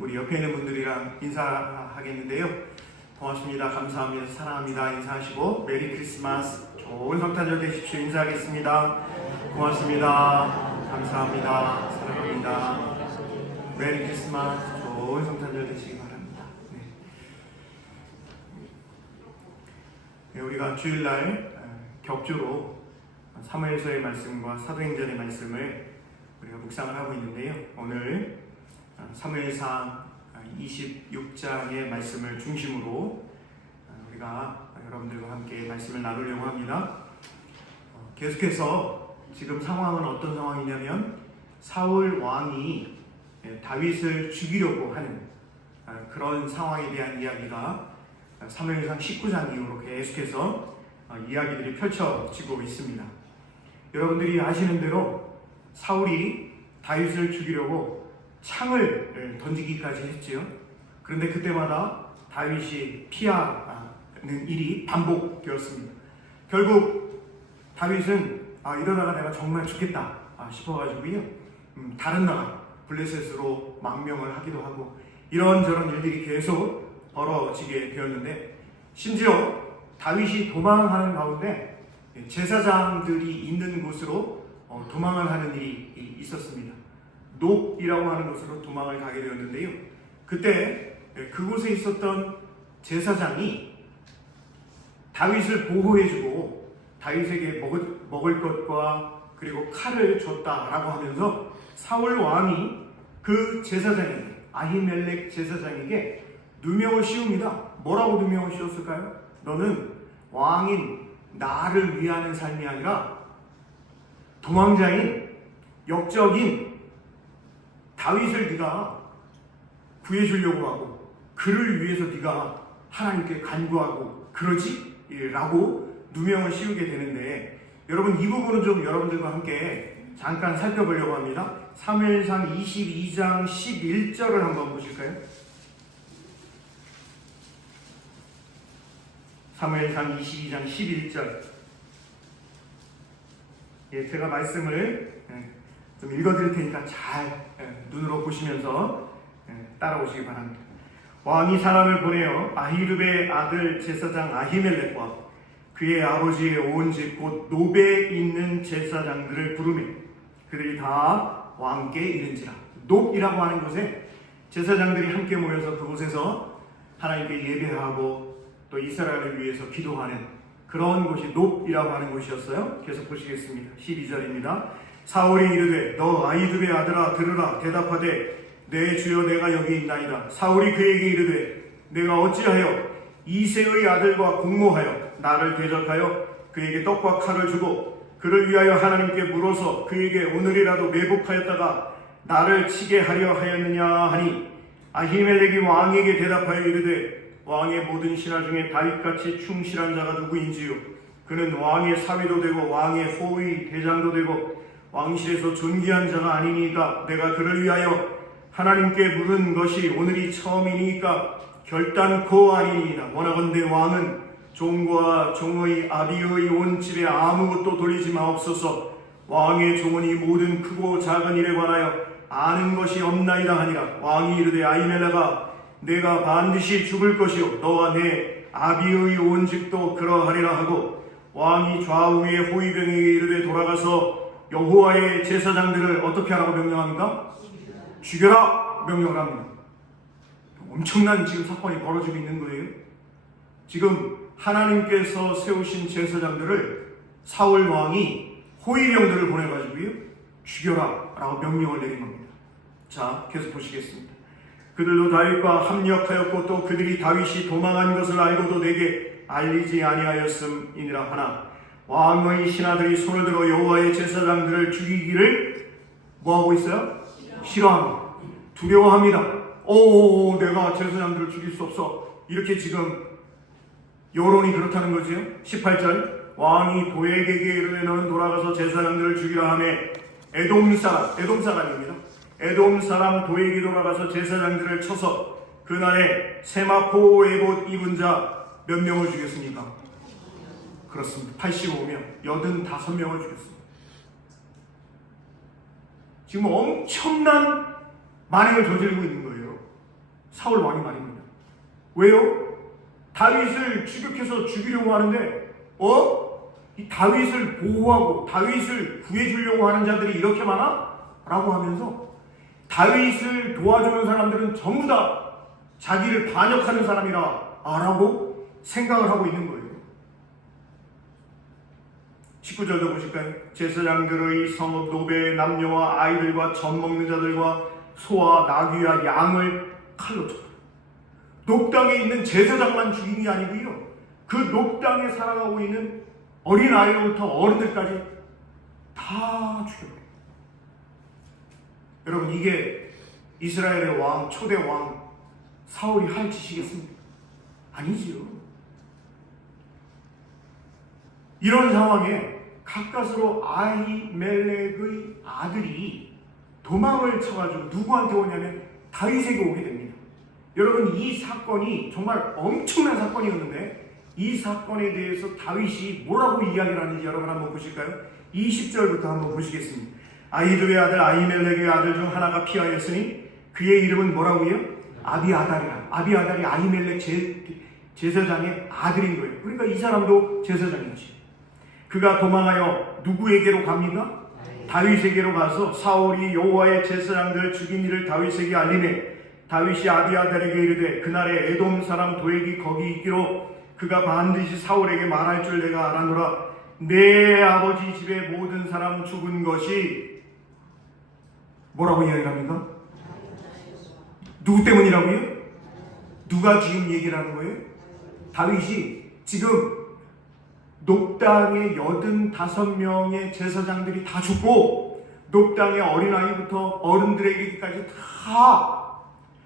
우리 옆에 있는 분들이랑 인사하겠는데요. 고맙습니다. 감사합니다. 사랑합니다. 인사하시고 메리 크리스마스, 좋은 성탄절 되십시오. 인사하겠습니다. 고맙습니다. 감사합니다. 사랑합니다. 메리 크리스마스, 좋은 성탄절 되시기 바랍니다. 네, 우리가 주일날 격주로 사무엘서의 말씀과 사도행전의 말씀을 우리가 묵상을 하고 있는데요. 오늘 사무엘상 26장의 말씀을 중심으로 우리가 여러분들과 함께 말씀을 나누려고 합니다. 계속해서 지금 상황은 어떤 상황이냐면 사울 왕이 다윗을 죽이려고 하는 그런 상황에 대한 이야기가 사무엘상 19장 이후로 계속해서 이야기들이 펼쳐지고 있습니다. 여러분들이 아시는 대로 사울이 다윗을 죽이려고 창을 던지기까지 했지요. 그런데 그때마다 다윗이 피하는 일이 반복되었습니다. 결국 다윗은 이러다가 내가 정말 죽겠다 싶어가지고요, 다른 나라 블레셋으로 망명을 하기도 하고 이런저런 일들이 계속 벌어지게 되었는데, 심지어 다윗이 도망하는 가운데 제사장들이 있는 곳으로 도망을 하는 일이 있었습니다. 놉이라고 하는 곳으로 도망을 가게 되었는데요. 그때 그곳에 있었던 제사장이 다윗을 보호해주고 다윗에게 먹을 것과 그리고 칼을 줬다라고 하면서 사울 왕이 그 제사장에게, 아히멜렉 제사장에게 누명을 씌웁니다. 뭐라고 누명을 씌웠을까요? 너는 왕인 나를 위하는 삶이 아니라 도망자인 역적인 다윗을 네가 구해주려고 하고 그를 위해서 네가 하나님께 간구하고 그러지? 라고 누명을 씌우게 되는데, 여러분 이 부분은 좀 여러분들과 함께 잠깐 살펴보려고 합니다. 사무엘상 22장 11절을 한번 보실까요? 사무엘상 22장 11절. 제가 말씀을 좀 읽어드릴 테니까 잘 눈으로 보시면서 따라오시기 바랍니다. 왕이 사람을 보내어 아히룹의 아들 제사장 아히멜렉과 그의 아버지의 온 집 곧 놉에 있는 제사장들을 부르매 그들이 다 왕께 이른지라. 놉이라고 하는 곳에 제사장들이 함께 모여서 그곳에서 하나님께 예배하고 또 이스라엘을 위해서 기도하는 그런 곳이 놉이라고 하는 곳이었어요. 계속 보시겠습니다. 12절입니다. 사울이 이르되 너 아히룹의 아들아 들으라. 대답하되 내 주여 내가 여기 있나이다. 사울이 그에게 이르되 내가 어찌하여 이새의 아들과 공모하여 나를 대적하여 그에게 떡과 칼을 주고 그를 위하여 하나님께 물어서 그에게 오늘이라도 매복하였다가 나를 치게 하려 하였느냐 하니, 아히멜렉이 왕에게 대답하여 이르되 왕의 모든 신하 중에 다윗같이 충실한 자가 누구인지요? 그는 왕의 사위도 되고 왕의 호의 대장도 되고 왕실에서 존귀한 자가 아니니까 내가 그를 위하여 하나님께 물은 것이 오늘이 처음이니까 결단코 아니니이다. 원하건대 왕은 종과 종의 아비의 온 집에 아무것도 돌리지 마옵소서. 왕의 종은 이 모든 크고 작은 일에 관하여 아는 것이 없나이다 하니라. 왕이 이르되 아히멜렉아 내가 반드시 죽을 것이요 너와 내 아비의 온 집도 그러하리라 하고, 왕이 좌우의 호위병에게 이르되 돌아가서 여호와의 제사장들을 어떻게 하라고 명령합니까? 죽여라 명령을 합니다. 엄청난 지금 사건이 벌어지고 있는 거예요. 지금 하나님께서 세우신 제사장들을 사울 왕이 호위병들을 보내가지고요 죽여라 라고 명령을 내린 겁니다. 자, 계속 보시겠습니다. 그들도 다윗과 합력하였고 또 그들이 다윗이 도망한 것을 알고도 내게 알리지 아니하였음이니라 하나, 왕의 신하들이 손을 들어 여호와의 제사장들을 죽이기를 뭐하고 있어요? 싫어합니다. 두려워합니다. 내가 제사장들을 죽일 수 없어. 이렇게 지금 여론이 그렇다는 거지요. 18절 왕이 도액에게 이르되 너는 돌아가서 제사장들을 죽이라 하며 에돔 사람입니다. 에돔 사람 도액이 돌아가서 제사장들을 쳐서 그날에 세마포 에봇 입은 자 몇 명을 죽였습니까? 그렇습니다. 85명, 85명을 죽였습니다. 지금 엄청난 만행을 저지르고 있는 거예요. 사울 왕이 말입니다. 왜요? 다윗을 추격해서 죽이려고 하는데 이 다윗을 보호하고 다윗을 구해주려고 하는 자들이 이렇게 많아? 라고 하면서 다윗을 도와주는 사람들은 전부 다 자기를 반역하는 사람이라 라고 생각을 하고 있는 거예요. 19절도 보실까요? 제사장들의 성읍 노베 남녀와 아이들과 젖 먹는 자들과 소와 나귀와 양을 칼로 쳤다. 녹당에 있는 제사장만 죽인 게 아니고요, 그 녹당에 살아가고 있는 어린아이로부터 어른들까지 다 죽였어요. 여러분, 이게 이스라엘의 왕, 초대 왕 사울이 할 짓이겠습니까? 아니지요. 이런 상황에 가까스로 아히멜렉의 아들이 도망을 쳐가지고 누구한테 오냐면 다윗에게 오게 됩니다. 여러분, 이 사건이 정말 엄청난 사건이었는데 이 사건에 대해서 다윗이 뭐라고 이야기를 하는지 여러분 한번 보실까요? 20절부터 한번 보시겠습니다. 아히두의 아들 아히멜렉의 아들 중 하나가 피하였으니 그의 이름은 뭐라고요? 아비아달이라. 아비아달이 아히멜렉 제사장의 아들인 거예요. 그러니까 이 사람도 제사장이지. 그가 도망하여 누구에게로 갑니까? 다윗에게로 가서 사울이 여호와의 제사장들 죽인 일을 다윗에게 알리매 다윗이 아비아달에게 이르되 그날에 에돔 사람 도액이 거기 있기로 그가 반드시 사울에게 말할 줄 내가 알아노라. 내 아버지 집의 모든 사람 죽은 것이 뭐라고 이야기합니까? 누구 때문이라고요? 누가 지금 얘기를 하는 거예요? 다윗이 지금 녹당의 85명의 제사장들이 다 죽고 녹당의 어린아이부터 어른들에게까지 다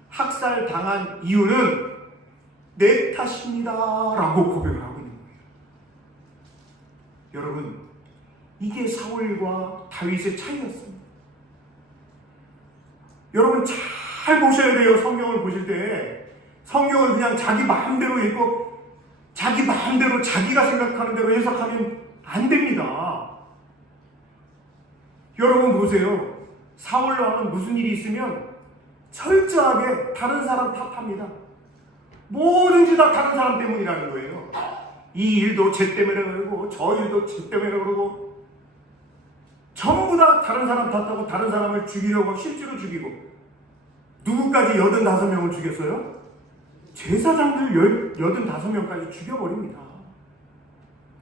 학살당한 이유는 내 탓입니다 라고 고백을 하고 있는 거예요. 여러분, 이게 사울과 다윗의 차이였습니다. 여러분 잘 보셔야 돼요. 성경을 보실 때 성경을 그냥 자기 마음대로 읽고 자기 마음대로 자기가 생각하는 대로 해석하면 안 됩니다. 여러분 보세요. 사울 왕은 무슨 일이 있으면 철저하게 다른 사람 탓합니다. 뭐든지 다 다른 사람 때문이라는 거예요. 이 일도 쟤 때문에 그러고 저 일도 쟤 때문에 그러고 전부 다 다른 사람 탓하고 다른 사람을 죽이려고 실제로 죽이고 누구까지 85명을 죽였어요? 제사장들 85명까지 죽여버립니다.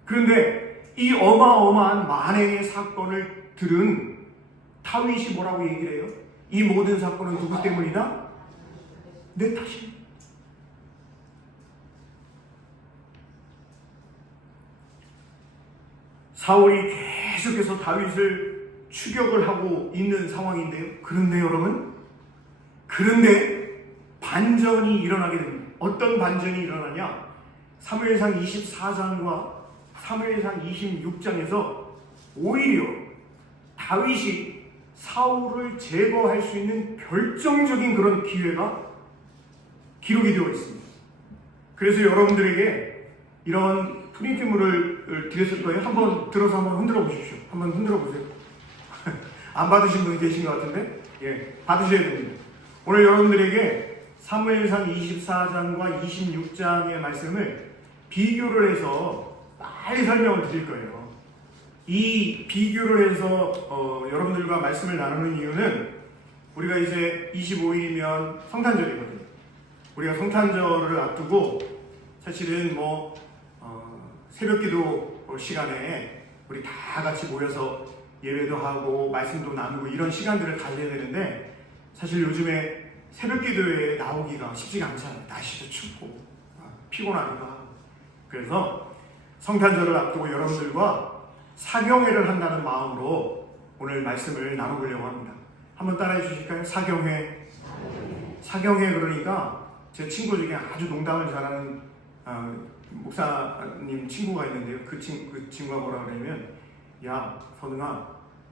그런데 이 어마어마한 만행의 사건을 들은 다윗이 뭐라고 얘기를 해요? 이 모든 사건은 누구 때문이다? 내 탓입니다. 사울이 계속해서 다윗을 추격을 하고 있는 상황인데요. 그런데 여러분, 반전이 일어나게 됩니다. 어떤 반전이 일어나냐? 사무엘상 24장과 사무엘상 26장에서 오히려 다윗이 사울을 제거할 수 있는 결정적인 그런 기회가 기록이 되어 있습니다. 그래서 여러분들에게 이런 프린트물을 드렸을 거예요. 한번 들어서 한번 흔들어 보십시오. 한번 흔들어 보세요. 안 받으신 분이 계신 것 같은데, 받으셔야 됩니다. 오늘 여러분들에게 사무엘상 24장과 26장의 말씀을 비교를 해서 빨리 설명을 드릴 거예요. 이 비교를 해서 여러분들과 말씀을 나누는 이유는 우리가 이제 25일이면 성탄절이거든요. 우리가 성탄절을 앞두고 사실은 새벽기도 시간에 우리 다 같이 모여서 예배도 하고 말씀도 나누고 이런 시간들을 가져야 되는데 사실 요즘에 새벽기도에 나오기가 쉽지가 않잖아요. 날씨도 춥고 피곤하기도 하고. 그래서 성탄절을 앞두고 여러분들과 사경회를 한다는 마음으로 오늘 말씀을 나눠보려고 합니다. 한번 따라해 주실까요? 사경회. 사경회 그러니까 제 친구 중에 아주 농담을 잘하는 목사님 친구가 있는데요. 그 친구가 뭐라 그러냐면, 야 선웅아,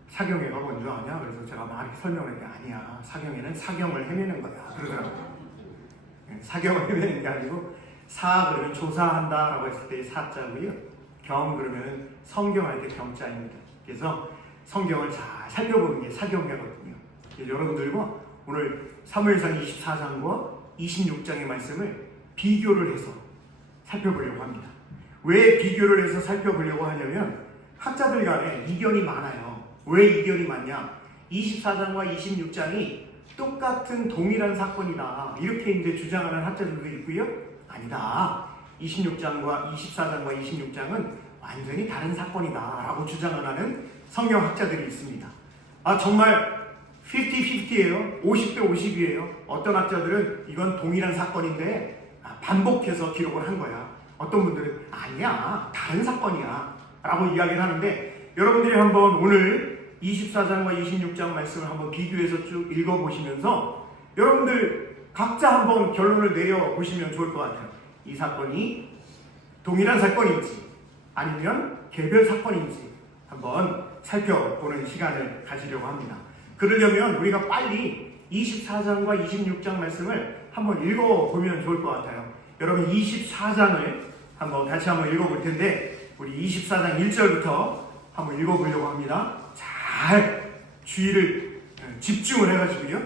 사경회가 뭔지 아냐? 그래서 제가 막 이렇게 설명을 했는데, 아니야, 사경회는 사경을 헤매는 거야 그러더라고요. 사경을 헤매는 게 아니고, 사 그러면 조사한다 라고 했을 때 사자고요, 경 그러면 성경할 때 경자입니다. 그래서 성경을 잘 살펴보는 게 사경회거든요. 여러분들과 오늘 사무엘상 24장과 26장의 말씀을 비교를 해서 살펴보려고 합니다. 왜 비교를 해서 살펴보려고 하냐면 학자들 간에 이견이 많아요. 왜 이견이 많냐? 24장과 26장이 똑같은 동일한 사건이다, 이렇게 이제 주장하는 학자들도 있고요. 아니다, 26장과 24장과 26장은 완전히 다른 사건이다 라고 주장을 하는 성경학자들이 있습니다. 정말 50-50예요. 50대 50이에요. 어떤 학자들은 이건 동일한 사건인데 반복해서 기록을 한 거야. 어떤 분들은 아니야, 다른 사건이야 라고 이야기를 하는데, 여러분들이 한번 오늘 24장과 26장 말씀을 한번 비교해서 쭉 읽어보시면서 여러분들 각자 한번 결론을 내려보시면 좋을 것 같아요. 이 사건이 동일한 사건인지 아니면 개별 사건인지 한번 살펴보는 시간을 가지려고 합니다. 그러려면 우리가 빨리 24장과 26장 말씀을 한번 읽어보면 좋을 것 같아요. 여러분 24장을 한번 같이 한번 읽어볼 텐데, 우리 24장 1절부터 한번 읽어보려고 합니다. 잘 주의를 집중을 해가지고요.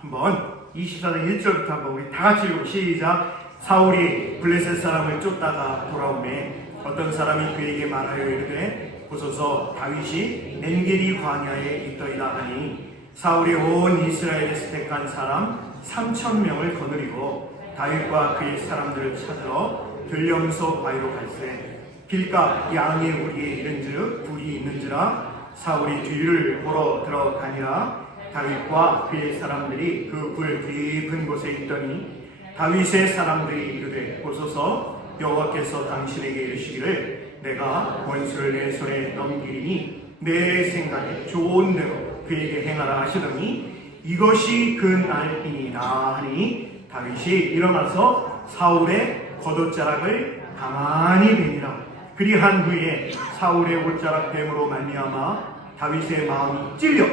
한번 24장 1절부터 한번 우리 다 같이 읽어. 시작. 사울이 블레셋 사람을 쫓다가 돌아오매 어떤 사람이 그에게 말하여 이르되 보소서 다윗이 엔게디 광야에 있더이다 하니, 사울이 온 이스라엘에서 택한 사람 3,000명을 거느리고 다윗과 그의 사람들을 찾으러 들염소 바위로 갈새 길가 양의 우리에 이른즉 불이 있는지라 사울이 뒤를 보러 들어가니라. 다윗과 그의 사람들이 그 불 깊은 곳에 있더니 다윗의 사람들이 이르되 보소서 여호와께서 당신에게 이르시기를 내가 원수를 내 손에 넘기리니 내 생각에 좋은 대로 그에게 행하라 하시더니 이것이 그 날이니라 하니, 다윗이 일어나서 사울의 겉옷자락을 가만히 베니라. 그리한 후에 사울의 옷자락 뱀으로 말미암아 다윗의 마음이 찔려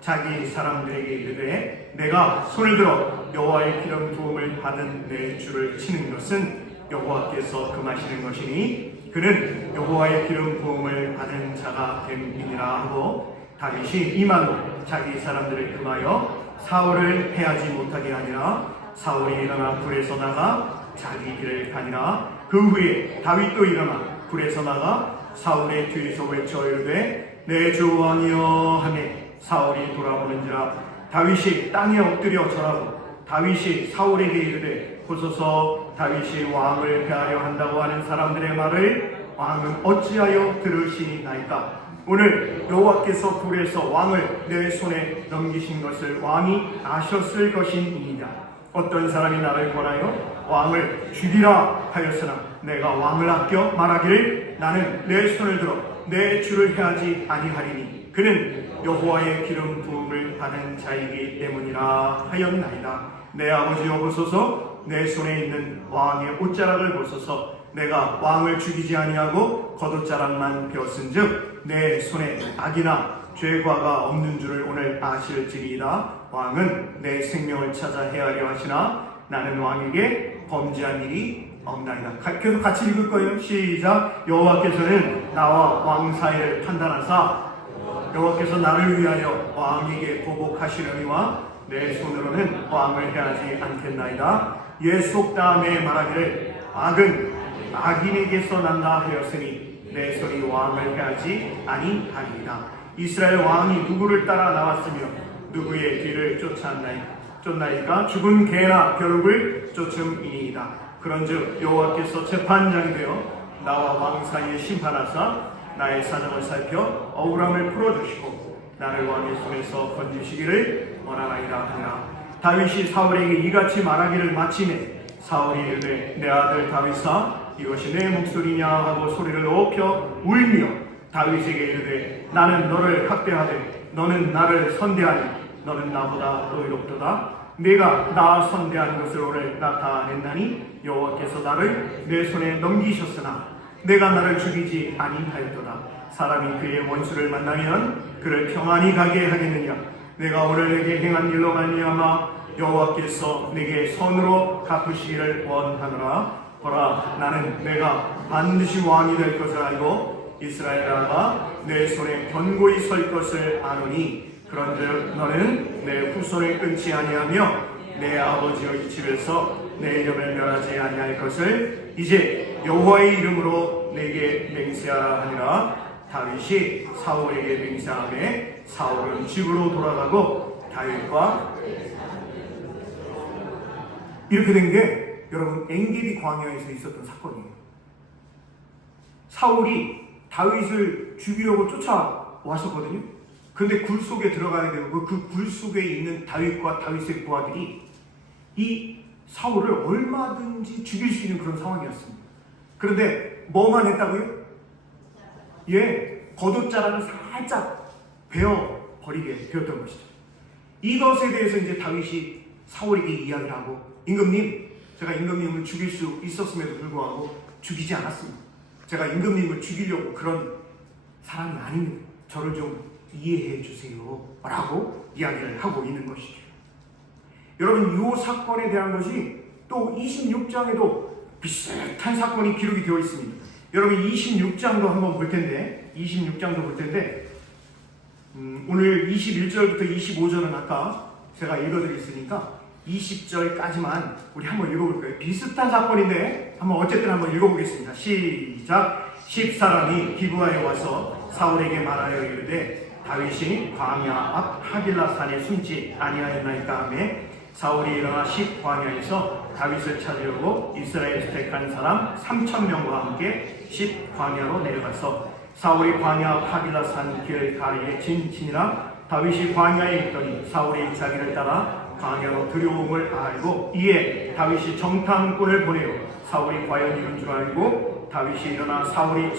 자기 사람들에게 이르되 내가 손을 들어 여호와의 기름 부음을 받은 내 주를 치는 것은 여호와께서 금하시는 것이니 그는 여호와의 기름 부음을 받은 자가 됨이니라 하고, 다윗이 이 말로 자기 사람들을 금하여 사울을 해하지 못하게 하니라. 사울이 일어나 불에서 나가 자기 길을 가니라. 그 후에 다윗도 일어나 불에서 나가 사울의 뒤에서 외쳐 이르되 내 주 왕이여 하며 사울이 돌아오는지라. 다윗이 땅에 엎드려 절하고 다윗이 사울에게 이르되 보소서 다윗이 왕을 폐하려 한다고 하는 사람들의 말을 왕은 어찌하여 들으시나이까. 오늘 여호와께서 불에서 왕을 내 손에 넘기신 것을 왕이 아셨을 것이니이다. 어떤 사람이 나를 권하여 왕을 죽이라 하였으나 내가 왕을 아껴 말하기를 나는 내 손을 들어 내 주를 해하지 아니하리니 그는 여호와의 기름 부음을 받은 자이기 때문이라 하였나이다. 내 아버지여 보소서 내 손에 있는 왕의 옷자락을 보소서. 내가 왕을 죽이지 아니하고 겉옷자락만 베었은즉 내 손에 악이나 죄과가 없는 줄을 오늘 아실지니이다. 왕은 내 생명을 찾아 해하려 하시나 나는 왕에게 범죄한 일이 없나이다. 계속 같이 읽을 거예요. 시작. 여호와께서는 나와 왕 사이를 판단하사 여호와께서 나를 위하여 왕에게 보복하시려니와 내 손으로는 왕을 해하지 않겠나이다. 예속 다음에 말하기를 악은 악인에게서 난다 하였으니 내 손이 왕을 해하지 아니하리이다. 이스라엘 왕이 누구를 따라 나왔으며 누구의 뒤를 쫓나이까? 죽은 개나 벼룩을 쫓음이니이다. 그런즉 여호와께서 재판장이 되어 나와 왕 사이에 심판하사 나의 사정을 살펴 억울함을 풀어주시고 나를 왕의 손에서 건지시기를 원하나이다 하니라. 다윗이 사울에게 이같이 말하기를 마치매 사울이 이르되 내 아들 다윗아 이것이 내 목소리냐 하고 소리를 높여 울며 다윗에게 이르되 나는 너를 학대하되 너는 나를 선대하니 너는 나보다 의롭도다. 내가 나 선대한 것을 오늘 나타냈나니 여호와께서 나를 내 손에 넘기셨으나 내가 나를 죽이지 아니하였도다. 사람이 그의 원수를 만나면 그를 평안히 가게 하겠느냐. 내가 오늘 내게 행한 일로 말미암아 여호와께서 내게 선으로 갚으시기를 원하노라. 보라 나는 내가 반드시 왕이 될 것을 알고 이스라엘아가 내 손에 견고히 설 것을 아노니 그런즉 너는 내 후손을 끊지 아니하며 내 아버지의 집에서 내 이름을 멸하지 아니할 것을 이제 여호와의 이름으로 내게 맹세하라 하니라. 다윗이 사울에게 맹세하매 사울은 집으로 돌아가고 다윗과 이렇게 된 게 여러분 엔게디 광야에서 있었던 사건이에요. 사울이 다윗을 죽이려고 쫓아왔었거든요. 그런데 굴 속에 들어가야 되고 그 굴 속에 있는 다윗과 다윗의 부하들이 이 사울을 얼마든지 죽일 수 있는 그런 상황이었습니다. 그런데 뭐만 했다고요? 겉옷자락을 살짝 베어버리게 되었던 것이죠. 이것에 대해서 이제 다윗이 사울에게 이야기를 하고, 임금님, 제가 임금님을 죽일 수 있었음에도 불구하고 죽이지 않았습니다. 제가 임금님을 죽이려고 그런 사람이 아닙니다. 저를 좀 이해해 주세요 라고 이야기를 하고 있는 것이죠. 여러분, 이 사건에 대한 것이 또 26장에도 비슷한 사건이 기록이 되어 있습니다. 여러분 26장도 한번 볼 텐데, 오늘 21절부터 25절은 아까 제가 읽어드렸으니까 20절까지만 우리 한번 읽어볼 거예요. 비슷한 사건인데 한번 읽어보겠습니다. 시작. 10사람이 기브아에 와서 사울에게 말하여 이르되 다윗이 광야 앞 하길라산에 숨지 아니하였나이까 하매 사울이 일어나 10 광야에서 다윗을 찾으려고 이스라엘에서 택한 사람 3,000명과 함께 10 광야로 내려가서 사울이 광야 앞 하길라산 길 가리에 진치니라. 다윗이 광야에 있더니 사울이 자기를 따라 광야로 들여옴을 알고 이에 다윗이 정탐꾼을 보내어 사울이 과연 이런 줄 알고 다윗이 일어나 사울이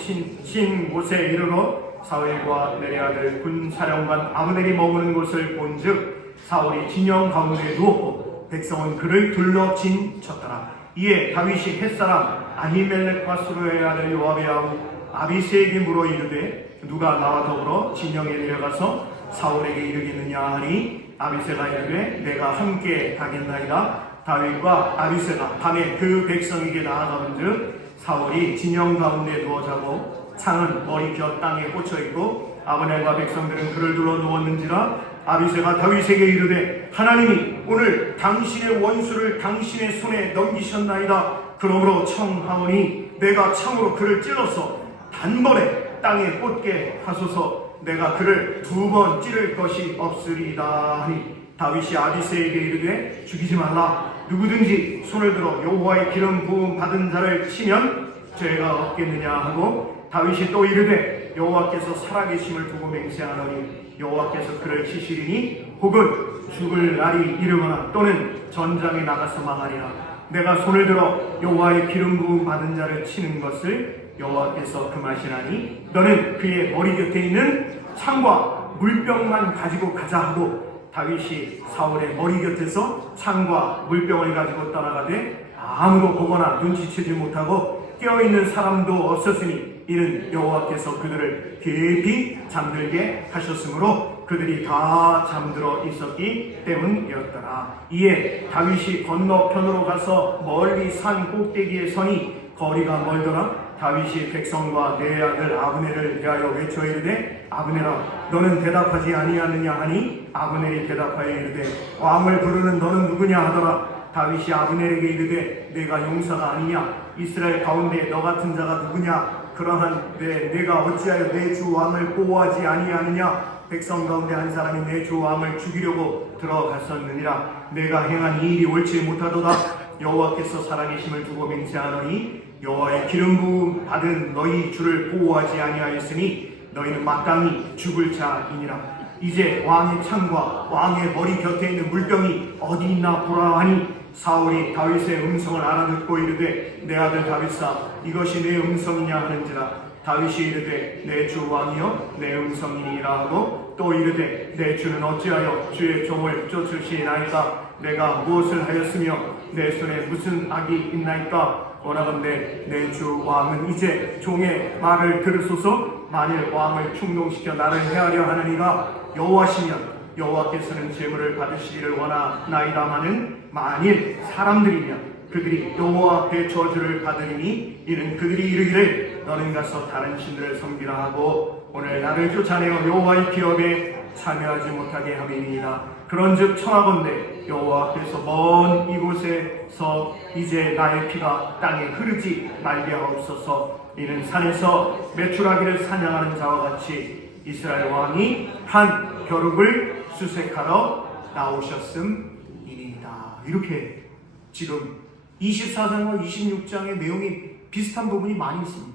친 곳에 이르러 사울과 내레 아들 군사령관 아브넬이 머무는 곳을 본즉 사울이 진영 가운데 누웠고 백성은 그를 둘러 진쳤더라. 이에 다윗이 햇사람 아히멜렉과 수르의 아들 요압의 아우 아비새에게 물어 이르되 누가 나와 더불어 진영에 내려가서 사울에게 이르겠느냐 하니 아비새가 이르되 내가 함께 가겠나이다. 다윗과 아비새가 밤에 그 백성에게 나아가는즉 사울이 진영 가운데 누워 자고 창은 머리곁 땅에 꽂혀있고 아브넬과 백성들은 그를 둘러 누웠는지라. 아비새가 다윗에게 이르되 하나님이 오늘 당신의 원수를 당신의 손에 넘기셨나이다. 그러므로 청하오니 내가 창으로 그를 찔러서 단번에 땅에 꽂게 하소서. 내가 그를 2번 찌를 것이 없으리이다 하니 다윗이 아비새에게 이르되 죽이지 말라. 누구든지 손을 들어 여호와의 기름 부음 받은 자를 치면 죄가 없겠느냐 하고 다윗이 또 이르되 여호와께서 살아계심을 두고 맹세하노니 여호와께서 그를 치시리니 혹은 죽을 날이 이르거나 또는 전장에 나가서 망하리라. 내가 손을 들어 여호와의 기름 부음 받은 자를 치는 것을 여호와께서 금하시나니 너는 그의 머리 곁에 있는 창과 물병만 가지고 가자 하고 다윗이 사울의 머리 곁에서 창과 물병을 가지고 떠나가되 아무도 보거나 눈치채지 못하고 깨어있는 사람도 없었으니 이는 여호와께서 그들을 깊이 잠들게 하셨으므로 그들이 다 잠들어 있었기 때문이었더라. 이에 다윗이 건너편으로 가서 멀리 산 꼭대기에 서니 거리가 멀더라. 다윗이 백성과 내 아들 아브넬을 대하여 외쳐 이르되 아브넬아 너는 대답하지 아니하느냐 하니 아브넬이 대답하여 이르되 왕을 부르는 너는 누구냐 하더라. 다윗이 아브넬에게 이르되 내가 용사가 아니냐 이스라엘 가운데 너 같은 자가 누구냐 그러한데 내가 어찌하여 내 주 왕을 보호하지 아니하느냐 백성 가운데 한 사람이 내 주 왕을 죽이려고 들어갔었느니라. 내가 행한 이 일이 옳지 못하도다. 여호와께서 살아계심을 두고 맹세하노니 여호와의 기름 부음 받은 너희 주를 보호하지 아니하였으니 너희는 마땅히 죽을 자이니라. 이제 왕의 창과 왕의 머리 곁에 있는 물병이 어디 있나 보라 하니 사울이 다윗의 음성을 알아듣고 이르되 내 아들 다윗아 이것이 내 음성이냐 하는지라. 다윗이 이르되 내 주 왕이여 내 음성이니라 하고 또 이르되 내 주는 어찌하여 주의 종을 쫓으시나이까. 내가 무엇을 하였으며 내 손에 무슨 악이 있나이까. 원하건대 내 주 왕은 이제 종의 말을 들으소서. 만일 왕을 충동시켜 나를 해하려 하느니가 여호와시면 여호와께서는 제물을 받으시기를 원하나이다마는 만일 사람들이면 그들이 여호와 앞에 저주를 받으리니 이는 그들이 이르기를 너는 가서 다른 신들을 섬기라 하고 오늘 나를 쫓아내어 여호와의 기업에 참여하지 못하게 함이니이다. 그런즉 청하건대 여호와 앞에서 먼 이곳에서 이제 나의 피가 땅에 흐르지 말게 하옵소서. 이는 산에서 메추라기를 사냥하는 자와 같이 이스라엘 왕이 한 벼룩을 수색하러 나오셨음이니이다. 이렇게 지금 24장과 26장의 내용이 비슷한 부분이 많이 있습니다.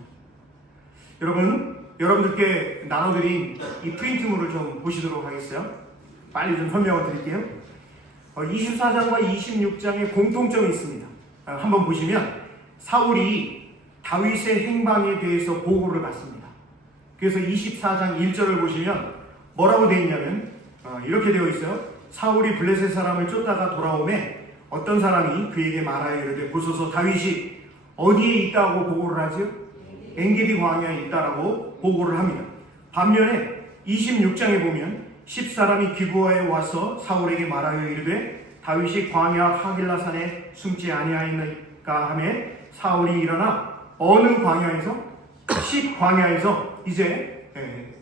여러분들께 나눠드린 이 프린트물을 좀 보시도록 하겠어요. 빨리 좀 설명을 드릴게요. 24장과 26장에 공통점이 있습니다. 한번 보시면 사울이 다윗의 행방에 대해서 보고를 받습니다. 그래서 24장 1절을 보시면 뭐라고 되어 있냐면 이렇게 되어 있어요. 사울이 블레셋 사람을 쫓다가 돌아오매 어떤 사람이 그에게 말하여 이르되 보소서 다윗이 어디에 있다고 보고를 하죠? 엔게디 광야에 있다라고 보고를 합니다. 반면에 26장에 보면 10사람이 기브아에 와서 사울에게 말하여 이르되 다윗이 광야 하길라산에 숨지 아니하였나이까 하매 사울이 일어나 어느 광야에서 10광야에서 이제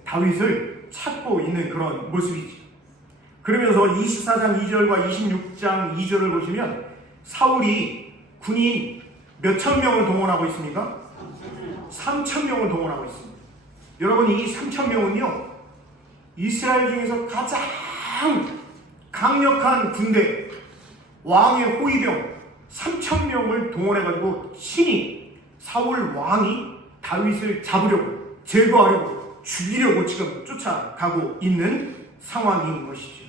다윗을 찾고 있는 그런 모습이지. 그러면서 24장 2절과 26장 2절을 보시면 사울이 군인 몇천 명을 동원하고 있습니까? 3,000명을 동원하고 있습니다. 여러분, 이 3,000명은요 이스라엘 중에서 가장 강력한 군대, 왕의 호위병 3,000명을 동원해가지고 친히 사울 왕이 다윗을 잡으려고, 제거하려고, 죽이려고 지금 쫓아가고 있는 상황인 것이죠.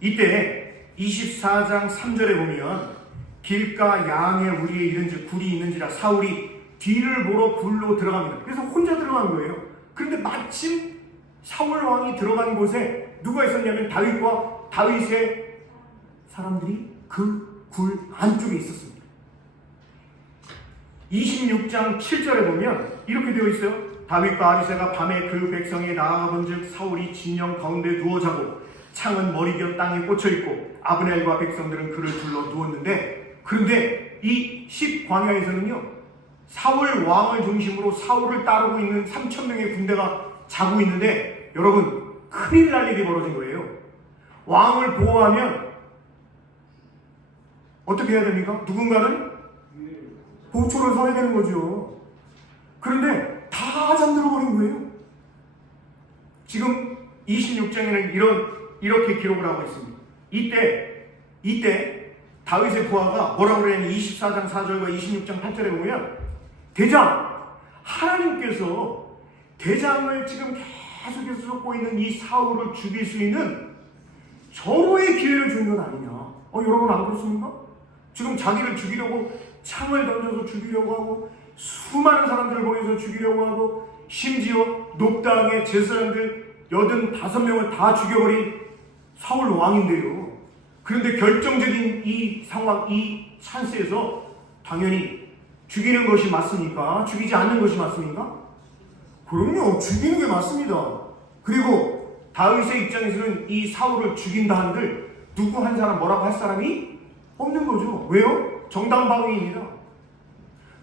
이때 24장 3절에 보면 길가 양의 우리에 이른즉 굴이 있는지라 사울이 뒤를 보러 굴로 들어갑니다. 그래서 혼자 들어간 거예요. 그런데 마침 사울 왕이 들어간 곳에 누가 있었냐면 다윗과 다윗의 사람들이 그 굴 안쪽에 있었습니다. 26장 7절에 보면 이렇게 되어 있어요. 다윗과 아비새가 밤에 그 백성에 나아가본즉 사울이 진영 가운데 누워 자고 창은 머리곁 땅에 꽂혀있고 아브넬과 백성들은 그를 둘러 누웠는데, 그런데 이 10광야에서는요 사울 왕을 중심으로 사울을 따르고 있는 3,000명의 군대가 자고 있는데, 여러분 큰일 날 일이 벌어진 거예요. 왕을 보호하면 어떻게 해야 됩니까? 누군가는 보초를 서야 되는 거죠. 그런데 다 잠들어 버린 거예요. 지금 26장에는 이렇게 기록을 하고 있습니다. 이때 다윗의 부하가 뭐라고 그러냐면 24장 4절과 26장 8절에 보면 대장, 하나님께서 대장을 지금 계속해서 쫓고 있는 이 사울을 죽일 수 있는 절호의 기회를 준 건 아니냐. 여러분 안 그렇습니까? 지금 자기를 죽이려고 창을 던져서 죽이려고 하고 수많은 사람들을 보내서 죽이려고 하고 심지어 녹당의 제사장들 85명을 다 죽여버린 사울 왕인데요. 그런데 결정적인 이 상황, 이 찬스에서 당연히 죽이는 것이 맞습니까? 죽이지 않는 것이 맞습니까? 그럼요, 죽이는 게 맞습니다. 그리고 다윗의 입장에서는 이 사울을 죽인다 한들 누구 한 사람 뭐라고 할 사람이 없는 거죠. 왜요? 정당방위입니다.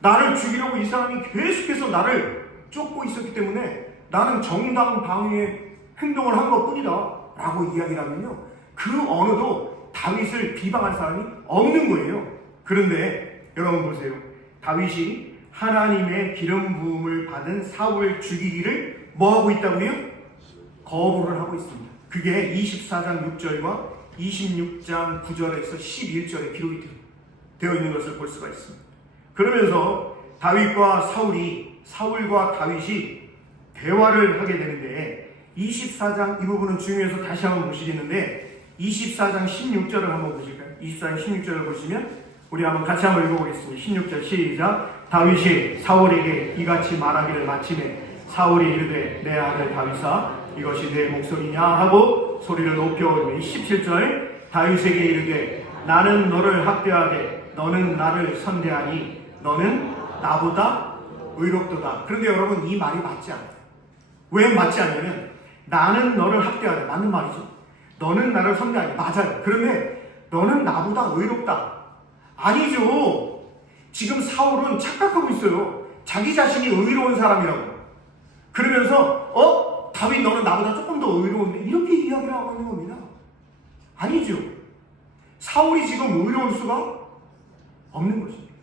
나를 죽이려고 이 사람이 계속해서 나를 쫓고 있었기 때문에 나는 정당방위의 행동을 한 것뿐이다 라고 이야기를 하면요, 그 어느도 다윗을 비방할 사람이 없는 거예요. 그런데 여러분 보세요. 다윗이 하나님의 기름 부음을 받은 사울 죽이기를 뭐하고 있다고요? 거부를 하고 있습니다. 그게 24장 6절과 26장 9절에서 11절에 기록이 되어 있는 것을 볼 수가 있습니다. 그러면서 사울과 다윗이 대화를 하게 되는데, 24장 이 부분은 중요해서 다시 한번 보시겠는데 24장 16절을 한번 보실까요? 24장 16절을 보시면 우리 같이 한번 읽어보겠습니다. 16절 시작. 다윗이 사울에게 이같이 말하기를 마침에 사울이 이르되 내 아들 다윗아 이것이 내 목소리냐 하고 소리를 높여 오르매 17절 다윗에게 이르되 나는 너를 학대하되 너는 나를 선대하니 너는 나보다 의롭도다. 그런데 여러분 이 말이 맞지 않아요. 왜 맞지 않냐면 나는 너를 학대하되 맞는 말이죠. 너는 나를 선대하니 맞아요. 그런데 너는 나보다 의롭다. 아니죠. 지금 사울은 착각하고 있어요. 자기 자신이 의로운 사람이라고. 그러면서 다윗 너는 나보다 조금 더 의로운데 이렇게 이야기를 하고 있는 겁니다. 아니죠. 사울이 지금 의로울 수가 없는 것입니다.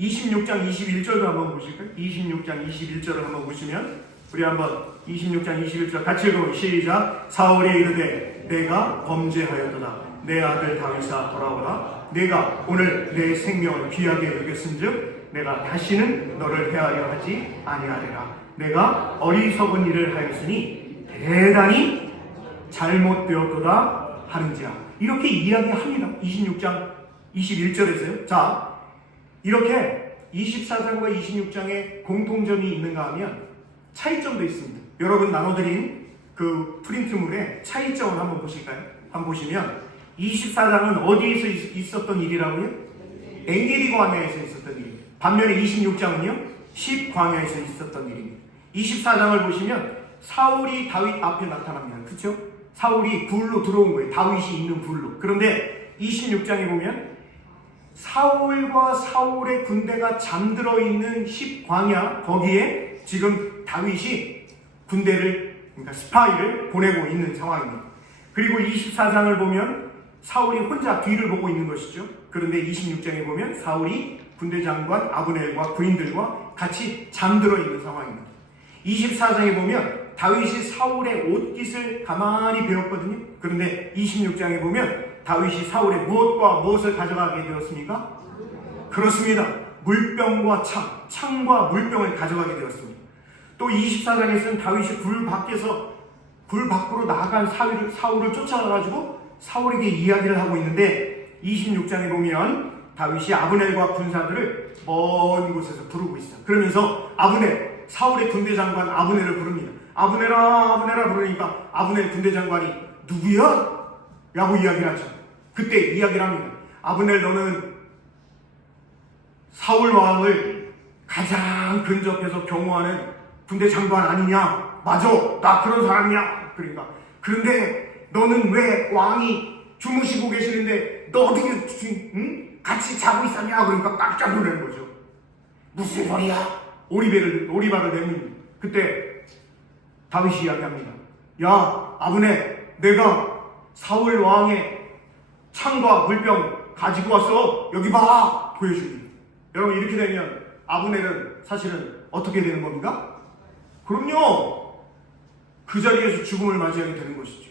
26장 21절도 한번 보실까요? 26장 21절을 한번 보시면 우리 한번 26장 21절 같이 읽어보면 시작. 사울이 이르되 내가 범죄하였도다. 내 아들 다윗아 돌아오라. 내가 오늘 내 생명을 귀하게 여겼은즉 내가 다시는 너를 해하려 하지 아니하리라. 내가 어리석은 일을 하였으니 대단히 잘못되었도다 하는지라. 이렇게 이야기합니다. 26장 21절에서요. 자, 이렇게 24장과 26장에 공통점이 있는가 하면 차이점도 있습니다. 여러분 나눠드린 그 프린트물에 차이점을 한번 보실까요? 한번 보시면 24장은 어디에서 있었던 일이라고요? 엔게디 광야에서 있었던 일. 반면에 26장은요? 10광야에서 있었던 일입니다. 24장을 보시면 사울이 다윗 앞에 나타납니다. 그렇죠? 사울이 굴로 들어온 거예요. 다윗이 있는 굴로. 그런데 26장에 보면 사울과 사울의 군대가 잠들어 있는 10광야 거기에 지금 다윗이 군대를 그러니까 스파이를 보내고 있는 상황입니다. 그리고 24장을 보면 사울이 혼자 뒤를 보고 있는 것이죠. 그런데 26장에 보면 사울이 군대 장관 아브넬과 부인들과 같이 잠들어 있는 상황입니다. 24장에 보면 다윗이 사울의 옷깃을 가만히 배웠거든요. 그런데 26장에 보면 다윗이 사울의 무엇과 무엇을 가져가게 되었습니까? 그렇습니다. 물병과 창과 물병을 가져가게 되었습니다. 또 24장에서는 다윗이 굴 밖으로 나간 사울을 쫓아가가지고 사울에게 이야기를 하고 있는데 26장에 보면 다윗이 아브넬과 군사들을 먼 곳에서 부르고 있어요. 그러면서 사울의 군대 장관 아브넬을 부릅니다. 아브넬아 부르니까 아브넬 군대 장관이 누구야? 라고 이야기를 하죠. 그때 이야기를 합니다. 아브넬 너는 사울 왕을 가장 근접해서 경호하는 군대 장관 아니냐? 맞아, 나 그런 사람이야. 그러니까 그런데 너는 왜 왕이 주무시고 계시는데 너 어떻게 같이 자고 있었냐? 그러니까 깜짝 놀라는 거죠. 무슨 소리야? 오리발을 내밉니다. 그때 다윗이 이야기합니다. 야 아브넬, 내가 사울 왕의 창과 물병 가지고 왔어. 여기 봐. 보여줍니다. 여러분 이렇게 되면 아브넬은 사실은 어떻게 되는 겁니까? 그럼요. 그 자리에서 죽음을 맞이하게 되는 것이죠.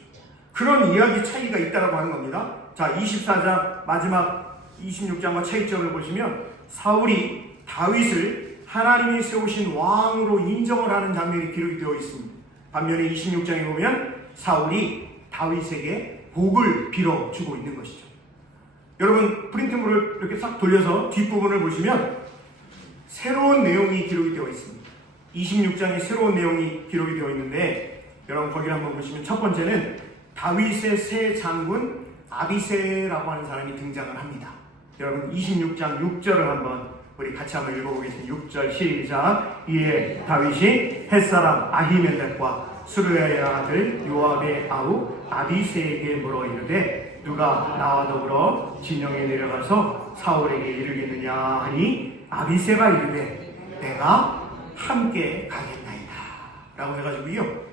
그런 이야기 차이가 있다라고 하는 겁니다. 자, 24장 마지막 26장과 차이점을 보시면 사울이 다윗을 하나님이 세우신 왕으로 인정을 하는 장면이 기록이 되어 있습니다. 반면에 26장에 보면 사울이 다윗에게 복을 빌어주고 있는 것이죠. 여러분 프린트물을 이렇게 싹 돌려서 뒷부분을 보시면 새로운 내용이 기록이 되어 있습니다. 26장에 새로운 내용이 기록이 되어 있는데 여러분 거기를 한번 보시면 첫 번째는 다윗의 새 장군 아비새라고 하는 사람이 등장을 합니다. 여러분 26장 6절을 한번 우리 같이 한번 읽어보겠습니다. 6절 시작. 이에 다윗이 햇사람 아히멜렉과 수르야의 아들 요압의 아우 아비새에게 물어 이르되 누가 나와 더불어 진영에 내려가서 사울에게 이르겠느냐 하니 아비새가 이르되 내가 함께 가겠나이다 라고 해가지고요.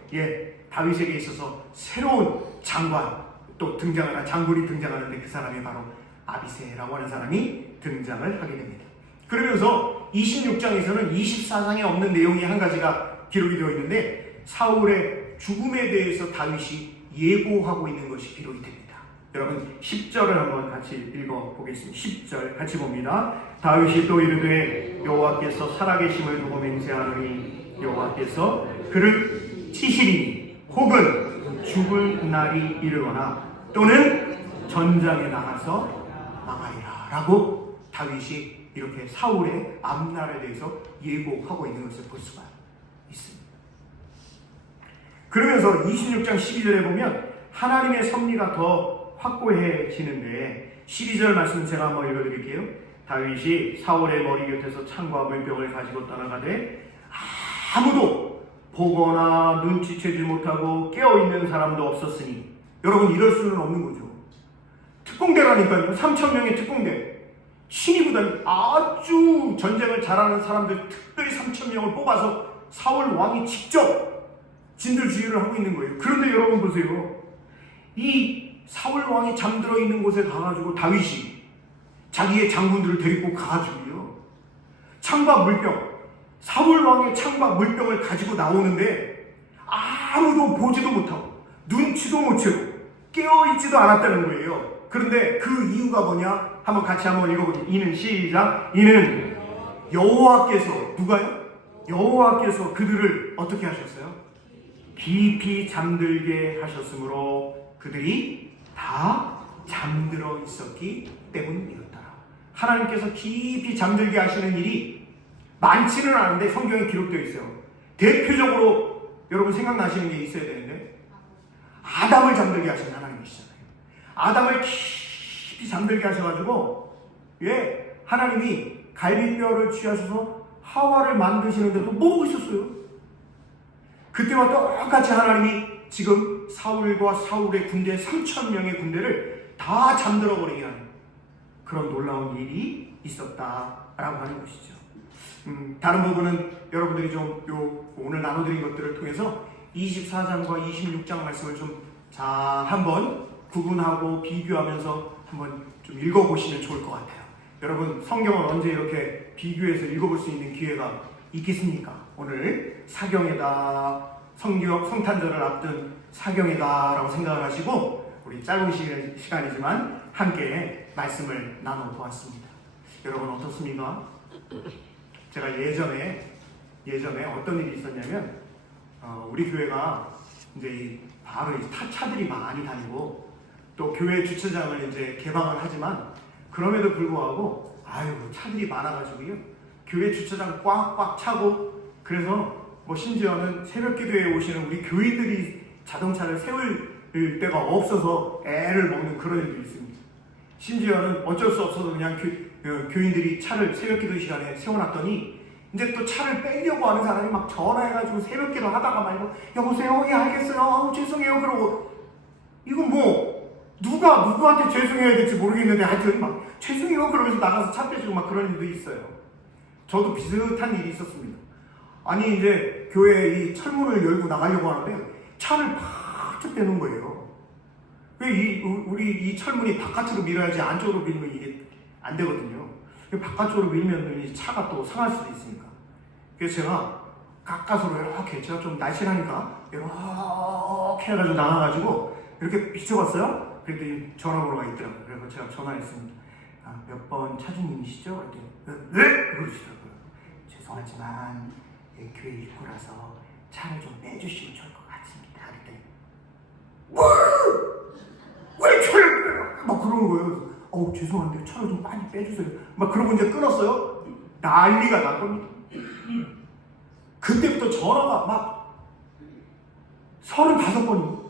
다윗에게 있어서 새로운 장관 또 장군이 등장하는데 그 사람이 바로 아비새라고 하는 사람이 등장을 하게 됩니다. 그러면서 26장에서는 24장에 없는 내용이 한 가지가 기록이 되어 있는데 사울의 죽음에 대해서 다윗이 예고하고 있는 것이 기록이 됩니다. 여러분 10절을 한번 같이 읽어보겠습니다. 10절 같이 봅니다. 다윗이 또 이르되 여호와께서 살아계심을 두고 맹세하노니 여호와께서 그를 치시리니 혹은 죽을 날이 이르거나 또는 전장에 나가서 망하리라 라고 다윗이 이렇게 사울의 앞날에 대해서 예고하고 있는 것을 볼 수가 있습니다. 그러면서 26장 12절에 보면 하나님의 섭리가 더 확고해지는데 12절 말씀 제가 한번 읽어드릴게요. 다윗이 사울의 머리 곁에서 창과 물병을 가지고 떠나가되 아무도 보거나 눈치채지 못하고 깨어있는 사람도 없었으니 여러분 이럴 수는 없는 거죠. 특공대라니까요. 3,000명의 특공대. 신이보다는 아주 전쟁을 잘하는 사람들 특별히 3,000명을 뽑아서 사울 왕이 직접 진들주의를 하고 있는 거예요. 그런데 여러분 보세요. 이 사울 왕이 잠들어 있는 곳에 가가지고 다윗이 자기의 장군들을 데리고 가가지고요, 창과 물병, 사울 왕의 창과 물병을 가지고 나오는데 아무도 보지도 못하고 눈치도 못 채고 깨어있지도 않았다는 거예요. 그런데 그 이유가 뭐냐? 한번 읽어보죠. 이는 시작. 이는 여호와께서, 누가요? 여호와께서 그들을 어떻게 하셨어요? 깊이 잠들게 하셨으므로 그들이 다 잠들어 있었기 때문이었더라. 하나님께서 깊이 잠들게 하시는 일이 많지는 않은데 성경에 기록되어 있어요. 대표적으로 여러분 생각나시는 게 있어야 되는데, 아담을 잠들게 하신 하나님이시잖아요. 아담을 깊이 잠들게 하셔가지고, 하나님이 갈비뼈를 취하셔서 하와를 만드시는데도 뭐하고 있었어요? 그때와 똑같이 하나님이 지금 사울과 사울의 군대 3,000명의 군대를 다 잠들어 버리게 하는 그런 놀라운 일이 있었다라고 하는 것이죠. 다른 부분은 여러분들이 좀 오늘 나눠드린 것들을 통해서 24장과 26장 말씀을 좀 잘 한번 구분하고 비교하면서 한번 좀 읽어보시면 좋을 것 같아요. 여러분, 성경을 언제 이렇게 비교해서 읽어볼 수 있는 기회가 있겠습니까? 오늘 사경이다, 성탄절을 앞둔 사경이다라고 생각을 하시고 우리 짧은 시간이지만 함께 말씀을 나눠보았습니다. 여러분 어떻습니까? 제가 예전에 어떤 일이 있었냐면, 우리 교회가 이제 바로 차들이 많이 다니고 또 교회 주차장을 이제 개방을 하지만, 그럼에도 불구하고 차들이 많아가지고요, 교회 주차장 꽉꽉 차고, 그래서 뭐 심지어는 새벽 기도에 오시는 우리 교인들이 자동차를 세울 데가 없어서 애를 먹는 그런 일도 있습니다. 심지어는 어쩔 수 없어서 그냥 교인들이 차를 새벽 기도 시간에 세워놨더니 이제 또 차를 빼려고 하는 사람이 막 전화해가지고 새벽 기도 하다가 말고, 여보세요? 예, 알겠어요. 죄송해요. 그러고, 이건 뭐 누구한테 죄송해야 될지 모르겠는데 하여튼 막 죄송해요 그러면서 나가서 차 빼주고 막 그런 일도 있어요. 저도 비슷한 일이 있었습니다. 아니 이제 교회 이 철문을 열고 나가려고 하는데 차를 바짝 빼는 거예요. 우리 이 철문이 바깥으로 밀어야지 안쪽으로 밀면 이게 안 되거든요. 바깥쪽으로 밀면 이 차가 또 상할 수도 있으니까. 그래서 제가 가까스로 이렇게, 제가 좀 날씬하니까 이렇게 해가지고 나가가지고 이렇게 비춰봤어요. 그랬더니 전화번호가 있더라고요. 그래서 제가 전화했습니다. 몇 번 차주님이시죠? 그랬더니 네? 그러시더라고요. 죄송하지만 교회 입구라서 차를 좀 빼주시면 좋을 것 같습니다. 그랬더니 왜 차를 빼요? 막 그러는 거예요. 죄송한데 차를 좀 많이 빼주세요. 막 그러고 이제 끊었어요. 난리가 날 겁니다. 그때부터 전화가 막 35번입니다.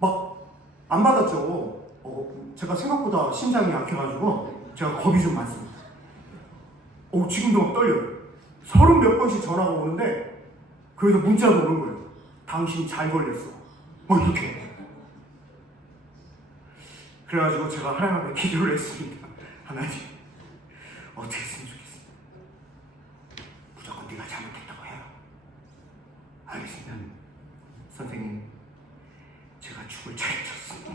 막 안 받았죠. 제가 생각보다 심장이 약해가지고 제가 겁이 좀 많습니다. 지금도 막 떨려요. 30몇 번씩 전화가 오는데 그래서 문자도 오는 거예요. 당신 잘 걸렸어. 이렇게. 그래가지고 제가 하나님 앞에 기도를 했습니다. 하나님, 어떻게 했으면 좋겠습니다. 무조건 네가 잘못했다고 해요. 알겠습니다. 선생님, 제가 죽을 차례 쳤습니다.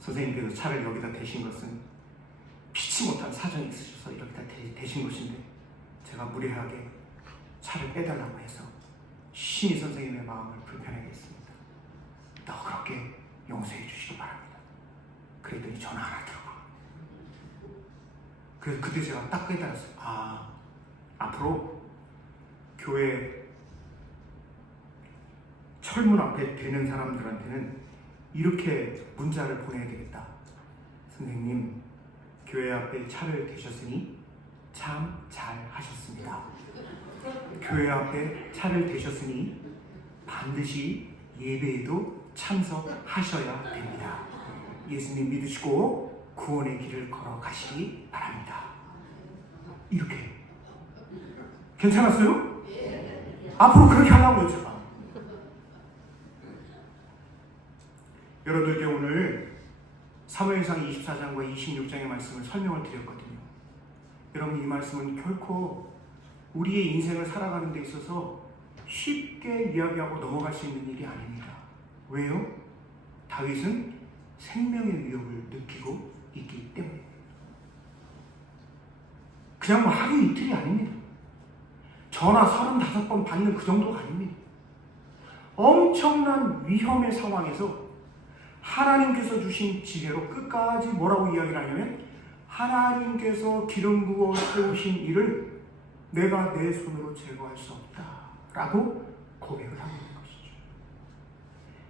선생님께서 차를 여기다 대신 것은 피치 못한 사정이 있으셔서 여기다 대신 것인데, 제가 무례하게 차를 빼달라고 해서 심히 선생님의 마음을 불편하게 했습니다. 그렇게 용서해 주시기 바랍니다. 그랬더니 전화 안 하더라고요. 그래서 그때 제가 딱 깨달았어요. 앞으로 교회 철문 앞에 되는 사람들한테는 이렇게 문자를 보내야 되겠다. 선생님, 교회 앞에 차를 대셨으니 참 잘 하셨습니다. 교회 앞에 차를 대셨으니 반드시 예배에도 참석하셔야 됩니다. 예수님 믿으시고 구원의 길을 걸어가시기 바랍니다. 이렇게. 괜찮았어요? 앞으로 그렇게 하려고요, 제가. 여러분들께 오늘 사무엘상 24장과 26장의 말씀을 설명을 드렸거든요. 여러분, 이 말씀은 결코 우리의 인생을 살아가는 데 있어서 쉽게 이야기하고 넘어갈 수 있는 일이 아닙니다. 왜요? 다윗은 생명의 위협을 느끼고 있기 때문에. 그냥 뭐 하루 이틀이 아닙니다. 전화 35번 받는 그 정도가 아닙니다. 엄청난 위험의 상황에서 하나님께서 주신 지혜로 끝까지 뭐라고 이야기를 하냐면, 하나님께서 기름 부어 세우신 일을 내가 내 손으로 제거할 수 없다 라고 고백을 하고 있는 것이죠.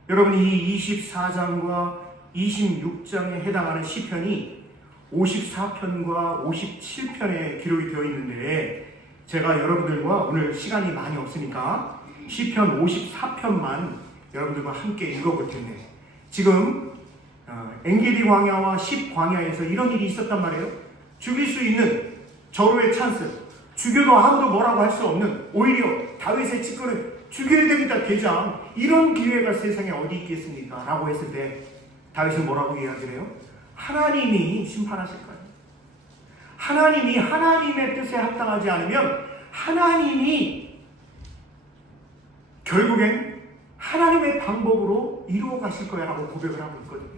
여러분, 이 24장과 26장에 해당하는 시편이 54편과 57편에 기록이 되어 있는데, 제가 여러분들과 오늘 시간이 많이 없으니까 시편 54편만 여러분들과 함께 읽어볼 텐데, 지금 엔게디 광야와 10광야에서 이런 일이 있었단 말이에요. 죽일 수 있는 절호의 찬스, 죽여도 아무도 뭐라고 할 수 없는, 오히려 다윗의 직권은 죽여야 됩니다 대장, 이런 기회가 세상에 어디 있겠습니까? 라고 했을 때 다윗은 뭐라고 이야기를 해요? 하나님이 심판하실 거예요. 하나님이 하나님의 뜻에 합당하지 않으면 하나님이 결국엔 하나님의 방법으로 이루어 가실 거야 라고 고백을 하고 있거든요.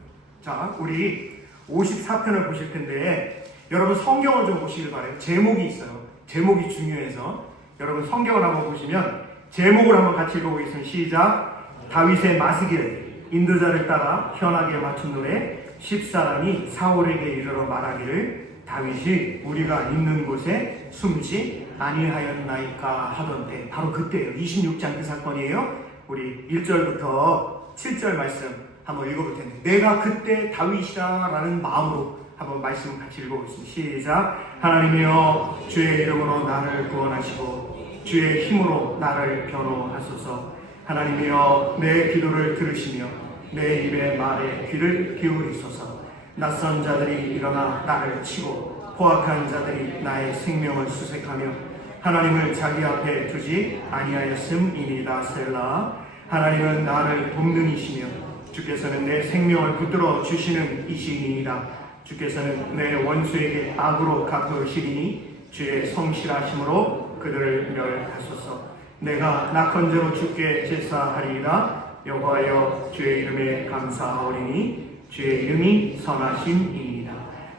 자, 우리 54편을 보실 텐데, 여러분 성경을 좀 보시길 바라요. 제목이 있어요. 제목이 중요해서 여러분 성경을 한번 보시면 제목을 한번 같이 읽어보겠습니다. 시작. 다윗의 마스길, 인도자를 따라 현악에 맞춘 노래. 10사람이 사울에게 이르러 말하기를, 다윗이 우리가 있는 곳에 숨지 아니하였나이까 하던데, 바로 그때예요. 26장 그 사건이에요. 우리 1절부터 7절 말씀 한번 읽어볼 텐데, 내가 그때 다윗이다 라는 마음으로 한번 말씀 같이 읽어보겠습니다. 시작. 하나님이여, 주의 이름으로 나를 구원하시고 주의 힘으로 나를 변호하소서. 하나님이여, 내 기도를 들으시며 내 입의 말에 귀를 기울이소서. 낯선 자들이 일어나 나를 치고 포악한 자들이 나의 생명을 수색하며 하나님을 자기 앞에 두지 아니하였음이니이다. 셀라. 하나님은 나를 돕는 이시며 주께서는 내 생명을 붙들어 주시는 이시니이다. 주께서는 내 원수에게 악으로 갚으시리니 주의 성실하심으로 그들을 멸하소서. 내가 낙헌제로 주께 제사하리이다. 여호와여, 주의 이름에 감사하오리니 주의 이름이 선하심이니이다.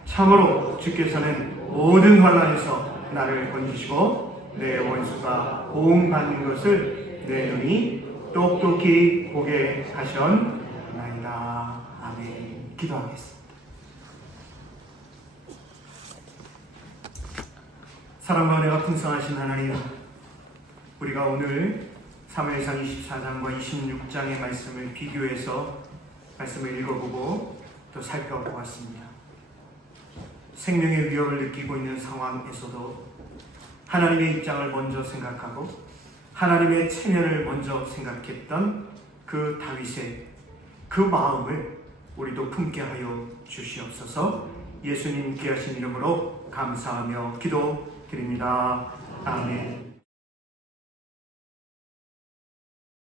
참으로 주께서는 모든 환난에서 나를 건지시고 내 원수가 보응받는 것을 내 눈이 똑똑히 보게 하셨나이다. 아멘. 기도하겠습니다. 사랑과 은혜가 풍성하신 하나님, 우리가 오늘 사무엘상 24장과 26장의 말씀을 비교해서 말씀을 읽어보고 또 살펴보았습니다. 생명의 위협을 느끼고 있는 상황에서도 하나님의 입장을 먼저 생각하고 하나님의 체면을 먼저 생각했던 그 다윗의 그 마음을 우리도 품게 하여 주시옵소서. 예수님 귀하신 이름으로 감사하며 기도드립니다. 아멘.